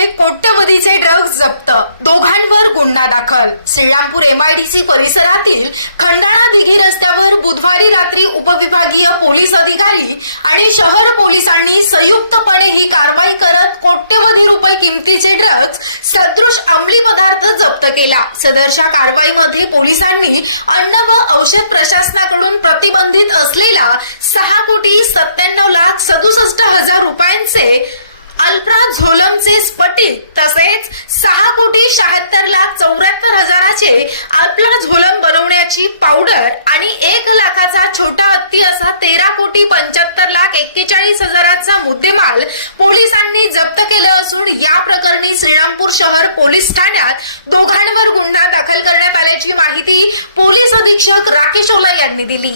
मध्ये कोट्यवधीचे ड्रग्ज जप्त, दोघांवर गुन्हा दाखल। श्रीरामपूर MIDC परिसरातील खंडाळा दिघी रस्त्यावर बुधवारी रात्री उपविभागीय पोलीस अधिकारी आणि शहर पोलिसांनी संयुक्तपणे ही कारवाई करत कोट्यवधी रुपये किमतीचे ड्रग्ज सदृश अंमली पदार्थ जप्त केला। सदरच्या कारवाईमध्ये पोलिसांनी अन्न व औषध प्रशासनाकडून प्रतिबंधित असलेला 6,97,67,000 रुपयांचे अल्प्राझोलमचे स्फटिक तसेच 6,76,74,000चे अल्प्राझोलम बनवण्याची पावडर आणि 1 लाखाचा छोटा हत्ती असा 13,75,41,000चा मुद्देमाल पोलिसांनी जप्त केला असून या प्रकरणी श्रीरामपूर शहर पोलीस ठाण्यात दोघांवर गुन्हा दाखल करण्यात आल्याची माहिती पोलीस अधीक्षक राकेश ओला यांनी दिली।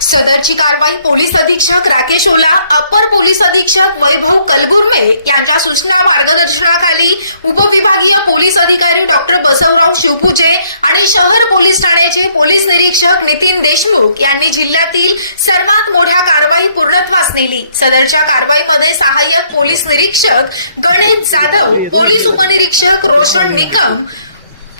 सदरची कारवाई पोलीस अधीक्षक राकेश ओला, अपर पोलीस अधीक्षक वैभव कलगुर्मे यांच्या सूचना मार्गदर्शनाखाली उपविभागीय पोलीस अधिकारी डॉक्टर बसवराव शिवपूजे आणि शहर पोलीस ठाण्याचे पोलीस निरीक्षक नितीन देशमुख यांनी जिल्ह्यातील सर्वात मोठ्या कारवाई पूर्णत्वास नेली। सदरच्या कारवाईमध्ये सहाय्यक पोलीस निरीक्षक गणेश जाधव, पोलीस उपनिरीक्षक रोशन निकम,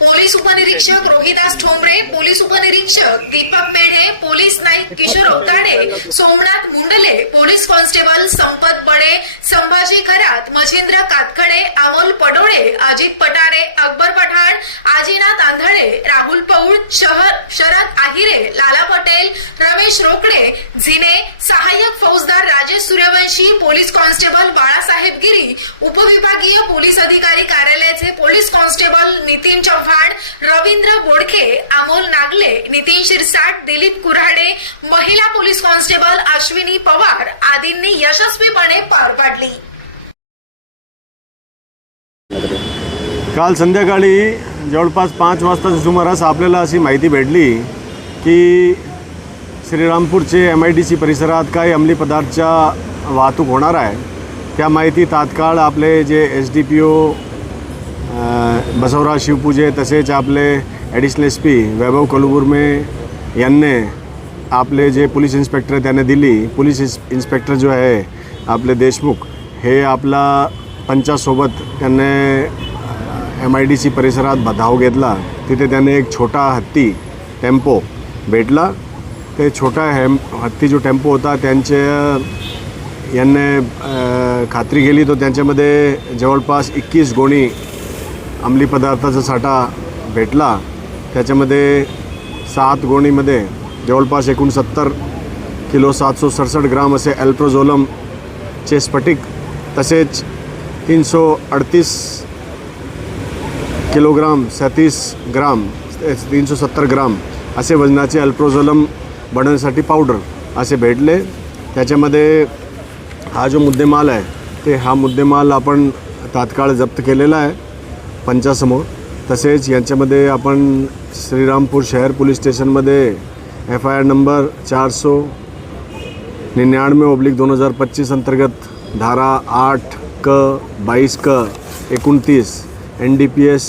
पोलीस उपनिरीक्षक रोहिदास ठोंबरे, पोलीस उपनिरीक्षक Deepak Medhe, police Naik Kishor Awtade, Somnath Mundle, police constable Sampat Bade, Sambhaji Kharat, Majindra Katkhade, Amol Padole, Ajit Patare, Akbar Pathan, Ajinath आंधळे, राहुल पौळ, शरद आहिरे, लाला पटेल, रमेश रोकडे, झिने, सहाय्यक फौजदार राजेश सूर्यवंशी, पोलीस कॉन्स्टेबल बाळासाहेब गिरी, उपविभागीय पोलीस अधिकारी कार्यालयाचे पोलीस कॉन्स्टेबल नितीन चव्हाण, रवींद्र बोडखे, अमोल नागले, नितीन शिरसाट, दिलीप कुऱ्हाडे, महिला पोलीस कॉन्स्टेबल अश्विनी पवार आदींनी यशस्वीपणे पार पाडली। काल संध्याकाळी जवळपास 5 वाजताच्या सुमारास आपल्याला अशी माहिती भेटली की श्रीरामपूरचे MIDC परिसरात काही अंमली पदार्थाच्या वाहतूक होणार आहे। त्या माहिती तात्काळ आपले जे SDPO बसवराव शिवपूजे तसेच आपले ॲडिशनल SP वैभव कलगुर्मे यांनी आपले जे पोलीस इन्स्पेक्टर त्यांना दिली। पोलीस इन्स्पेक्टर जो आहे आपले देशमुख हे आपला पंचासोबत त्यांनी MIDC परिसरात धाव घेतला। तिथे त्याने एक छोटा हत्ती टेम्पो भेटला। ते छोटा हत्ती जो टेम्पो होता त्यांचे यांनी खात्री केली तो त्यांच्यामध्ये जवळपास 21 गोणी अंमली पदार्थाचा साठा भेटला। त्याच्यामध्ये 7 गोणीमध्ये जवळपास 69 किलो 767 ग्राम असे अल्प्राझोलमचे स्फटिक तसेच 338 किलोग्राम 37 ग्राम 370 ग्राम असे वजनाचे अल्प्राझोलम बनवण्यासाठी पावडर असे भेटले। त्याच्यामध्ये हा जो मुद्देमाल आहे ते हा मुद्देमाल आपण तात्काळ जप्त केलेला आहे पंचासमोर। तसेच यांच्यामध्ये आपण श्रीरामपूर शहर पोलीस स्टेशनमध्ये FIR नंबर 499/2025 अंतर्गत धारा 8 क 22 क 29 NDPS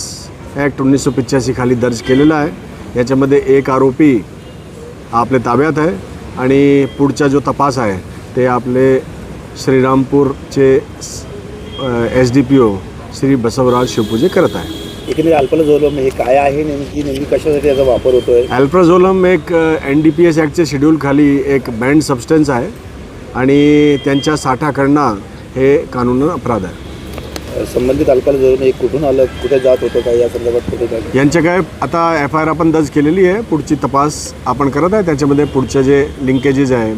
ॲक्ट 1985 खाली दर्ज केलेला आहे। याच्यामध्ये एक आरोपी आपल्या ताब्यात आहे आणि पुढचा जो तपास आहे ते आपले श्रीरामपूरचे SDPO श्री बसवराज शिवपूजे करत आहे। एकंदरीत अल्प्राझोलम हे काय आहे, नेमकी कशासाठी याचा वापर होतोय? अल्प्राझोलम एक NDPS ॲक्टच्या शेड्यूल खाली एक बँड सबस्टन्स आहे आणि त्यांच्या साठा करणं हे कानून अपराध आहे। संबंधित अल्प्राझोलम हे कुठून आलं, कुठे जात होतं काय या संदर्भात कुठे काय यांच्या काय आता FIR आपण दर्ज केलेली आहे। पुढची तपास आपण करत आहे। त्याच्यामध्ये पुढचे जे लिंकेजेस आहे